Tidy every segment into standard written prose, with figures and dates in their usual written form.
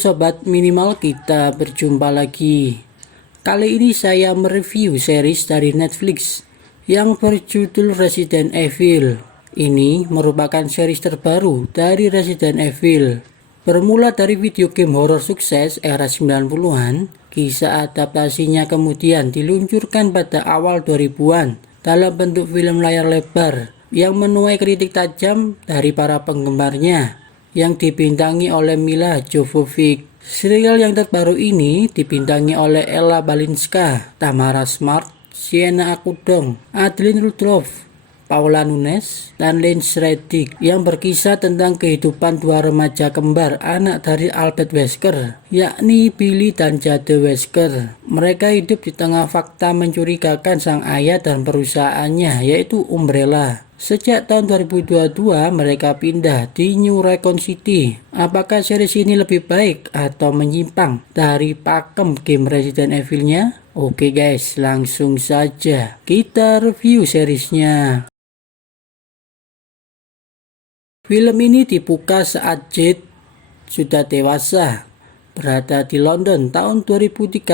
sobat minimal, kita berjumpa lagi. Kali ini saya mereview series dari Netflix yang berjudul Resident Evil. Ini merupakan series terbaru dari Resident Evil. Bermula dari video game horor sukses era 90-an, kisah adaptasinya kemudian diluncurkan pada awal 2000-an dalam bentuk film layar lebar yang menuai kritik tajam dari para penggemarnya, yang dibintangi oleh Milla Jovovich. Serial yang terbaru ini dibintangi oleh Ella Balinska, Tamara Smart, Sienna Akudong, Adeline Rudolph, Paula Nunes, dan Lance Reddick, yang berkisah tentang kehidupan dua remaja kembar anak dari Albert Wesker, yakni Billy dan Jade Wesker. Mereka hidup di tengah fakta mencurigakan sang ayah dan perusahaannya, yaitu Umbrella. Sejak tahun 2022 mereka pindah di New Recon City. Apakah series ini lebih baik atau menyimpang dari pakem game Resident Evil-nya? Oke guys, langsung saja kita review seriesnya. Film ini dibuka saat Jade sudah dewasa, berada di London tahun 2036,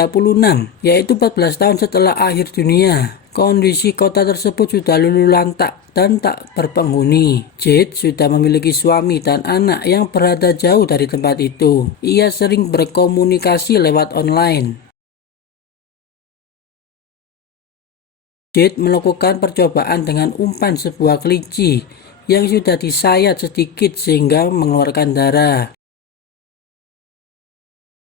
yaitu 14 tahun setelah akhir dunia. Kondisi kota tersebut sudah luluh lantak dan tak berpenghuni. Jade sudah memiliki suami dan anak yang berada jauh dari tempat itu. Ia sering berkomunikasi lewat online. Jade melakukan percobaan dengan umpan sebuah kelinci yang sudah disayat sedikit sehingga mengeluarkan darah.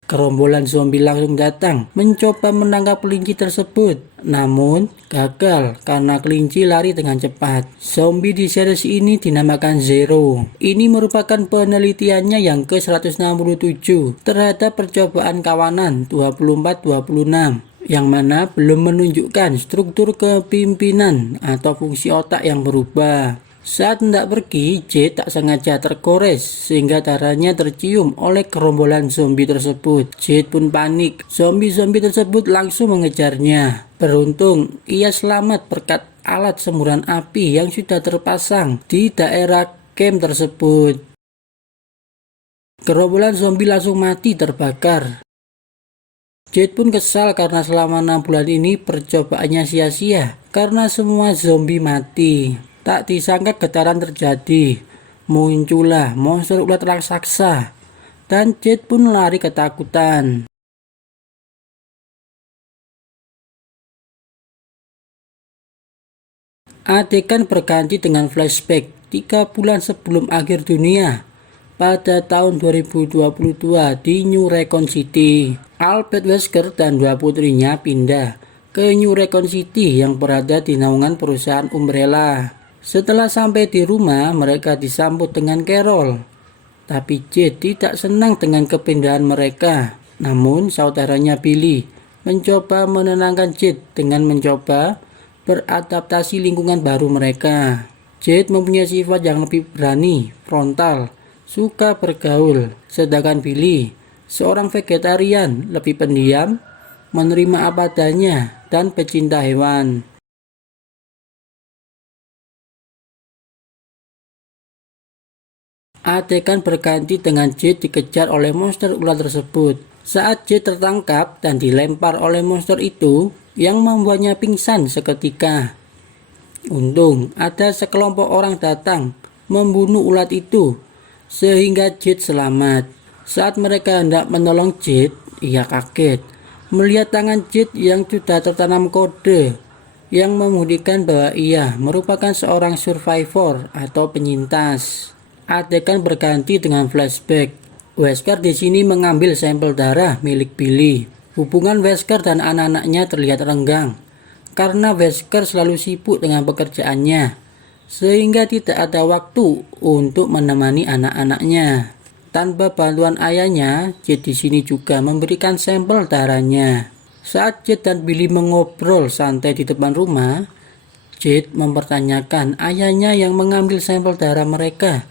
Gerombolan zombie langsung datang mencoba menangkap kelinci tersebut, namun gagal karena kelinci lari dengan cepat. Zombie di series ini dinamakan Zero. Ini merupakan penelitiannya yang ke-167 terhadap percobaan kawanan 24-26, yang mana belum menunjukkan struktur kepimpinan atau fungsi otak yang berubah. Saat hendak pergi, Jade tak sengaja tergores sehingga darahnya tercium oleh gerombolan zombie tersebut. Jade pun panik. Zombie-zombie tersebut langsung mengejarnya. Beruntung, ia selamat berkat alat semburan api yang sudah terpasang di daerah camp tersebut. Gerombolan zombie langsung mati terbakar. Jade pun kesal karena selama 6 bulan ini percobaannya sia-sia karena semua zombie mati. Tak disangka getaran terjadi. Muncullah monster ulat raksasa dan Jade pun lari ketakutan. Adegan berganti dengan flashback 3 bulan sebelum akhir dunia pada tahun 2022 di New Recon City. Albert Wesker dan dua putrinya pindah ke New Recon City yang berada di naungan perusahaan Umbrella. Setelah sampai di rumah, mereka disambut dengan Carol. Tapi Jade tidak senang dengan kepindahan mereka. Namun saudaranya Billy mencoba menenangkan Jade dengan mencoba beradaptasi lingkungan baru mereka. Jade mempunyai sifat yang lebih berani, frontal, suka bergaul. Sedangkan Billy, seorang vegetarian, lebih pendiam, menerima apa adanya, dan pecinta hewan. Adegan berganti dengan Jade dikejar oleh monster ular tersebut. Saat Jade tertangkap dan dilempar oleh monster itu yang membuatnya pingsan seketika. Untung ada sekelompok orang datang membunuh ulat itu sehingga Jade selamat. Saat mereka hendak menolong Jade, ia kaget melihat tangan Jade yang sudah tertanam kode yang membuktikan bahwa ia merupakan seorang survivor atau penyintas. Adegan berganti dengan flashback. Wesker di sini mengambil sampel darah milik Billy. Hubungan Wesker dan anak-anaknya terlihat renggang karena Wesker selalu sibuk dengan pekerjaannya, sehingga tidak ada waktu untuk menemani anak-anaknya. Tanpa bantuan ayahnya, Jade di sini juga memberikan sampel darahnya. Saat Jade dan Billy mengobrol santai di depan rumah, Jade mempertanyakan ayahnya yang mengambil sampel darah mereka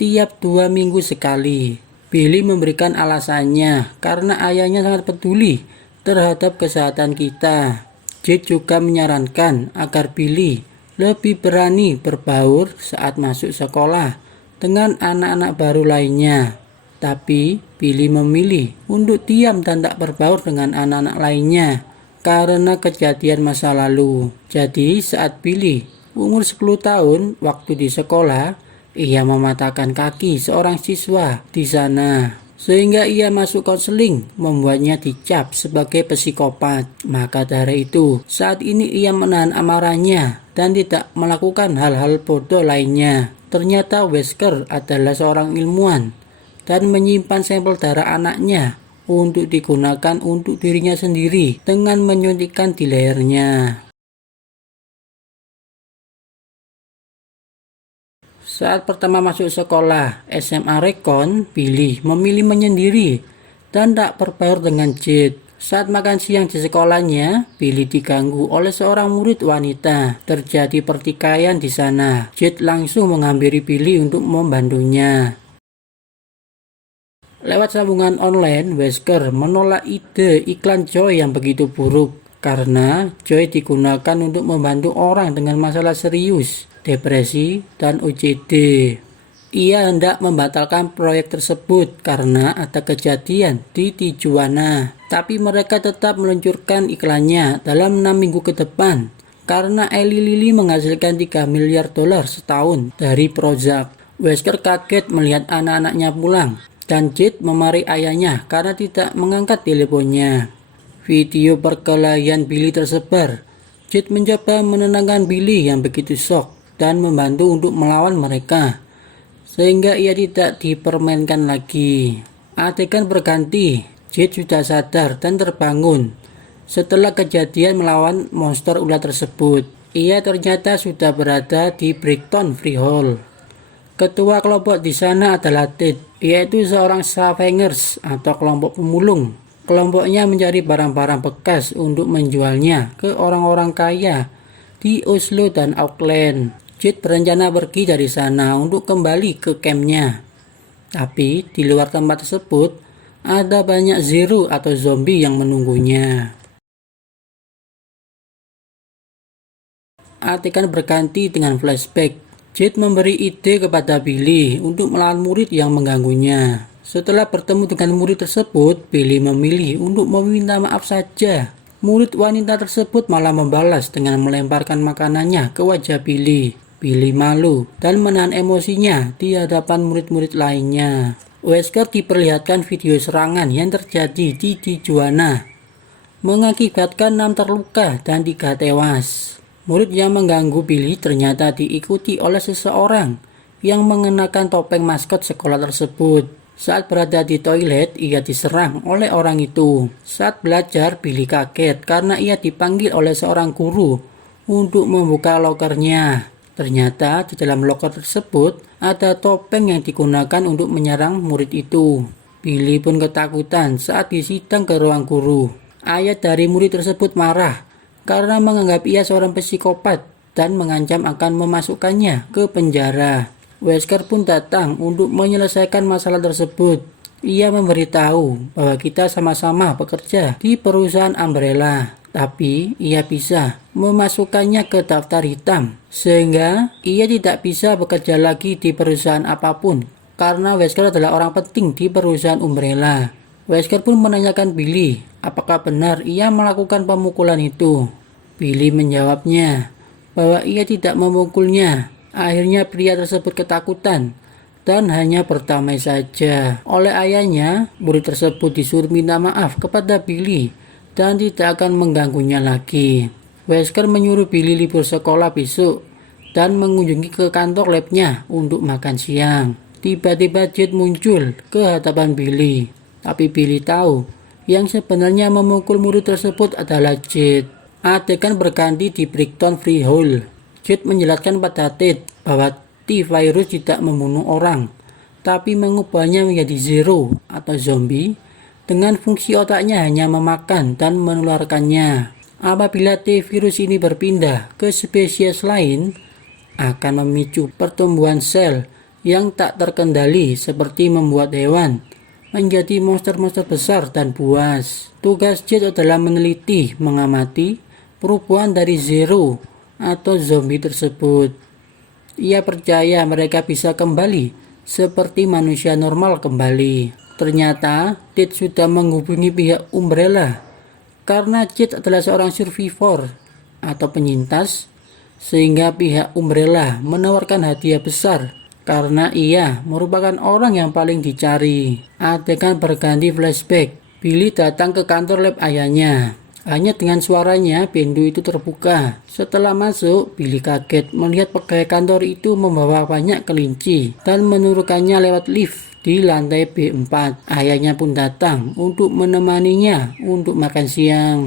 tiap 2 minggu sekali. Billy memberikan alasannya karena ayahnya sangat peduli terhadap kesehatan kita. Jade juga menyarankan agar Billy lebih berani berbaur saat masuk sekolah dengan anak-anak baru lainnya. Tapi Billy memilih untuk diam dan tak berbaur dengan anak-anak lainnya karena kejadian masa lalu. Jadi saat Billy umur 10 tahun waktu di sekolah, ia mematahkan kaki seorang siswa di sana. Sehingga ia masuk konseling, membuatnya dicap sebagai psikopat. Maka dari itu, saat ini ia menahan amarahnya dan tidak melakukan hal-hal bodoh lainnya. Ternyata Wesker adalah seorang ilmuwan dan menyimpan sampel darah anaknya untuk digunakan untuk dirinya sendiri dengan menyuntikkan di lehernya. Saat pertama masuk sekolah SMA Recon, Billy memilih menyendiri dan tak berbaur dengan Jade. Saat makan siang di sekolahnya, Billy diganggu oleh seorang murid wanita. Terjadi pertikaian di sana. Jade langsung menghampiri Billy untuk membantunya. Lewat sambungan online, Wesker menolak ide iklan Joy yang begitu buruk karena Joy digunakan untuk membantu orang dengan masalah serius, depresi, dan OCD. Ia hendak membatalkan proyek tersebut karena ada kejadian di Tijuana, tapi mereka tetap meluncurkan iklannya dalam 6 minggu ke depan karena Eli Lilly menghasilkan $3 miliar setahun dari Prozac. Wesker kaget melihat anak-anaknya pulang dan Jade memarahi ayahnya karena tidak mengangkat teleponnya. Video perkelahian Billy tersebar. Jade mencoba menenangkan Billy yang begitu shock dan membantu untuk melawan mereka, sehingga ia tidak dipermainkan lagi. Adegan berganti, Jade sudah sadar dan terbangun setelah kejadian melawan monster ular tersebut. Ia ternyata sudah berada di Brighton Freehold. Ketua kelompok di sana adalah Ted, yaitu seorang scavengers atau kelompok pemulung. Kelompoknya mencari barang-barang bekas untuk menjualnya ke orang-orang kaya di Oslo dan Auckland. Jade berencana pergi dari sana untuk kembali ke campnya. Tapi di luar tempat tersebut ada banyak Zero atau zombie yang menunggunya. Adegan berganti dengan flashback. Jade memberi ide kepada Billy untuk melawan murid yang mengganggunya. Setelah bertemu dengan murid tersebut, Billy memilih untuk meminta maaf saja. Murid wanita tersebut malah membalas dengan melemparkan makanannya ke wajah Billy. Billy malu dan menahan emosinya di hadapan murid-murid lainnya. Wesker diperlihatkan video serangan yang terjadi di Tijuana, mengakibatkan 6 terluka dan 3 tewas. Murid yang mengganggu Billy ternyata diikuti oleh seseorang yang mengenakan topeng maskot sekolah tersebut. Saat berada di toilet, ia diserang oleh orang itu. Saat belajar, Billy kaget karena ia dipanggil oleh seorang guru untuk membuka lokernya. Ternyata di dalam loker tersebut ada topeng yang digunakan untuk menyerang murid itu. Billy pun ketakutan saat disidang ke ruang guru. Ayah dari murid tersebut marah karena menganggap ia seorang psikopat dan mengancam akan memasukkannya ke penjara. Wesker pun datang untuk menyelesaikan masalah tersebut. Ia memberitahu bahwa kita sama-sama bekerja di perusahaan Umbrella, tapi ia bisa memasukkannya ke daftar hitam, sehingga ia tidak bisa bekerja lagi di perusahaan apapun karena Wesker adalah orang penting di perusahaan Umbrella. Wesker pun menanyakan Billy apakah benar ia melakukan pemukulan itu. Billy menjawabnya bahwa ia tidak memukulnya. Akhirnya pria tersebut ketakutan dan hanya berdamai saja. Oleh ayahnya, murid tersebut disuruh minta maaf kepada Billy dan tidak akan mengganggunya lagi. Wesker menyuruh Billy libur sekolah besok dan mengunjungi ke kantor labnya untuk makan siang. Tiba-tiba Jade muncul ke hadapan Billy, tapi Billy tahu yang sebenarnya memukul murid tersebut adalah Jade. Adegan berganti di Brighton Freehold. Jade menjelaskan pada Ted bahwa T-virus tidak membunuh orang, tapi mengubahnya menjadi Zero atau zombie dengan fungsi otaknya hanya memakan dan menularkannya. Apabila T-virus ini berpindah ke spesies lain, akan memicu pertumbuhan sel yang tak terkendali seperti membuat hewan menjadi monster-monster besar dan buas. Tugas Jade adalah meneliti, mengamati perubahan dari Zero atau zombie tersebut. Ia percaya mereka bisa kembali seperti manusia normal kembali. Ternyata Jet sudah menghubungi pihak Umbrella karena Jet adalah seorang survivor atau penyintas, sehingga pihak Umbrella menawarkan hadiah besar karena ia merupakan orang yang paling dicari. Adegan berganti flashback. Billy datang ke kantor lab ayahnya. Hanya dengan suaranya pintu itu terbuka. Setelah masuk, Billy kaget melihat pegawai kantor itu membawa banyak kelinci dan menurunkannya lewat lift di lantai B4. Ayahnya pun datang untuk menemaninya untuk makan siang.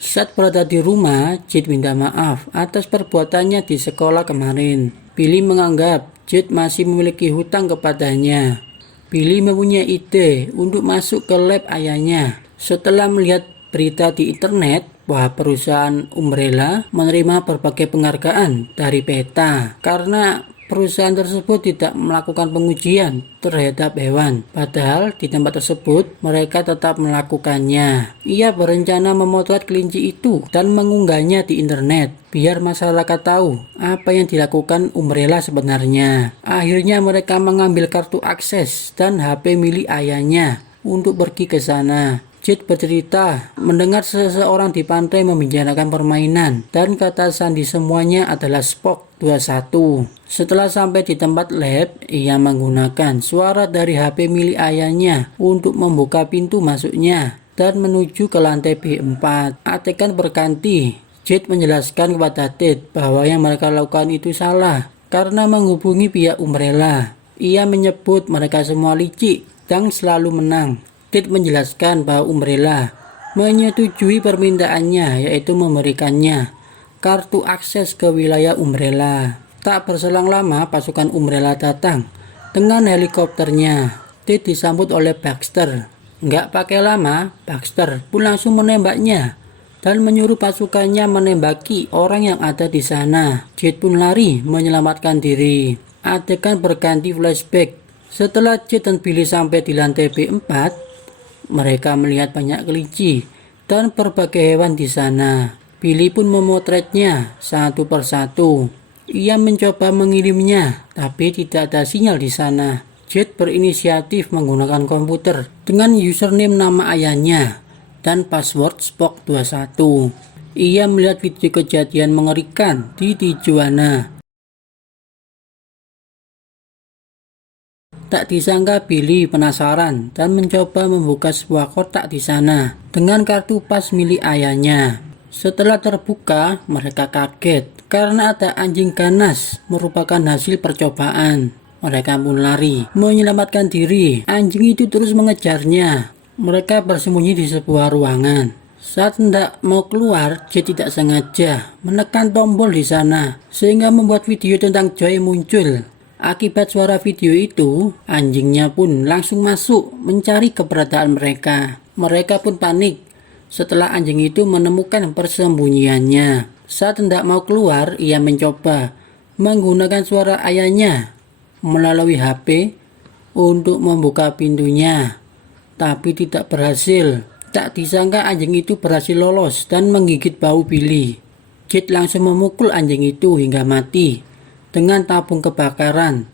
Saat berada di rumah, Jet minta maaf atas perbuatannya di sekolah kemarin. Billy menganggap Jet masih memiliki hutang kepadanya. Billy mempunyai ide untuk masuk ke lab ayahnya. Setelah melihat berita di internet bahwa perusahaan Umbrella menerima berbagai penghargaan dari PETA karena perusahaan tersebut tidak melakukan pengujian terhadap hewan. Padahal di tempat tersebut mereka tetap melakukannya. Ia berencana memotret kelinci itu dan mengunggahnya di internet biar masyarakat tahu apa yang dilakukan Umbrella sebenarnya. Akhirnya mereka mengambil kartu akses dan HP milik ayahnya untuk pergi ke sana. Jet bercerita mendengar seseorang di pantai membicarakan permainan dan kata sandi semuanya adalah Spock 21. Setelah sampai di tempat lab, ia menggunakan suara dari HP milik ayahnya untuk membuka pintu masuknya dan menuju ke lantai B4. Adegan berganti. Jet menjelaskan kepada Ted bahwa yang mereka lakukan itu salah karena menghubungi pihak Umbrella. Ia menyebut mereka semua licik dan selalu menang. Ted menjelaskan bahwa Umbrella menyetujui permintaannya, yaitu memberikannya kartu akses ke wilayah Umbrella. Tak berselang lama, pasukan Umbrella datang dengan helikopternya. Ted disambut oleh Baxter. Nggak pakai lama, Baxter pun langsung menembaknya dan menyuruh pasukannya menembaki orang yang ada di sana. Jet pun lari menyelamatkan diri. Adegan berganti flashback. Setelah Jet dan Billy sampai di lantai B4, mereka melihat banyak kelinci dan berbagai hewan di sana. Billy pun memotretnya satu persatu. Ia mencoba mengirimnya, tapi tidak ada sinyal di sana. Jet berinisiatif menggunakan komputer dengan username nama ayahnya dan password Spock 21. Ia melihat video kejadian mengerikan di Tijuana. Tak disangka Billy penasaran dan mencoba membuka sebuah kotak di sana dengan kartu pas milik ayahnya. Setelah terbuka, mereka kaget karena ada anjing ganas merupakan hasil percobaan. Mereka pun lari menyelamatkan diri. Anjing itu terus mengejarnya. Mereka bersembunyi di sebuah ruangan. Saat hendak mau keluar, Jet tidak sengaja menekan tombol di sana sehingga membuat video tentang Joy muncul. Akibat suara video itu, anjingnya pun langsung masuk mencari keberadaan mereka. Mereka pun panik setelah anjing itu menemukan persembunyiannya. Saat hendak mau keluar, ia mencoba menggunakan suara ayahnya melalui HP untuk membuka pintunya, tapi tidak berhasil. Tak disangka anjing itu berhasil lolos dan menggigit bau Billy. Jet langsung memukul anjing itu hingga mati dengan tabung kebakaran.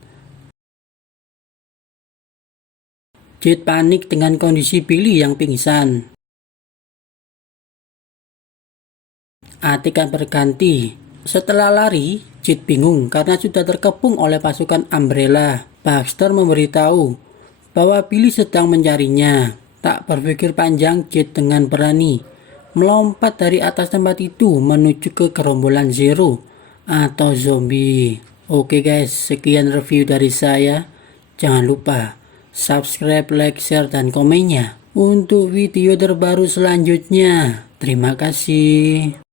Jet panik dengan kondisi Billy yang pingsan. Adegan berganti. Setelah lari, Jet bingung karena sudah terkepung oleh pasukan Umbrella. Baxter memberitahu bahwa Billy sedang mencarinya. Tak berpikir panjang, Jet dengan berani melompat dari atas tempat itu menuju ke gerombolan Zero atau zombie. Oke guys, sekian review dari saya. Jangan lupa subscribe, like, share, dan komennya untuk video terbaru selanjutnya. Terima kasih.